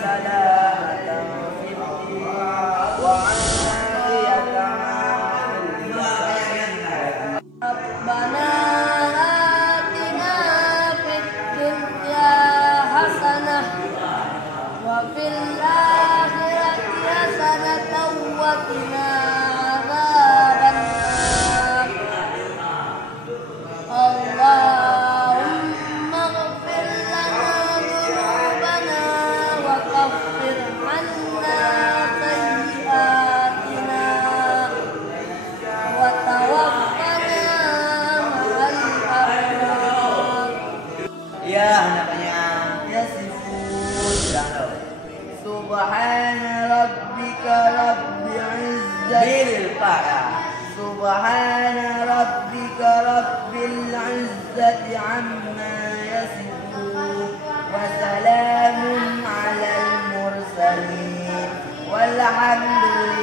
سلامة في الدين وعافية ربنا آتنا في الدنيا حسنة وفي الآخرة حسنة وقنا عذاب النار اللهم اغفر لنا ذنوبنا وكفر عنا سيئاتنا وتوفنا مع الأبرار. Ya, anaknya yasifun. Subhana rabbika rabbil izzati Bil para. Subhana rabbika rabbil izzati amma yasifun wa salamun alal mursalin walhamdulillah.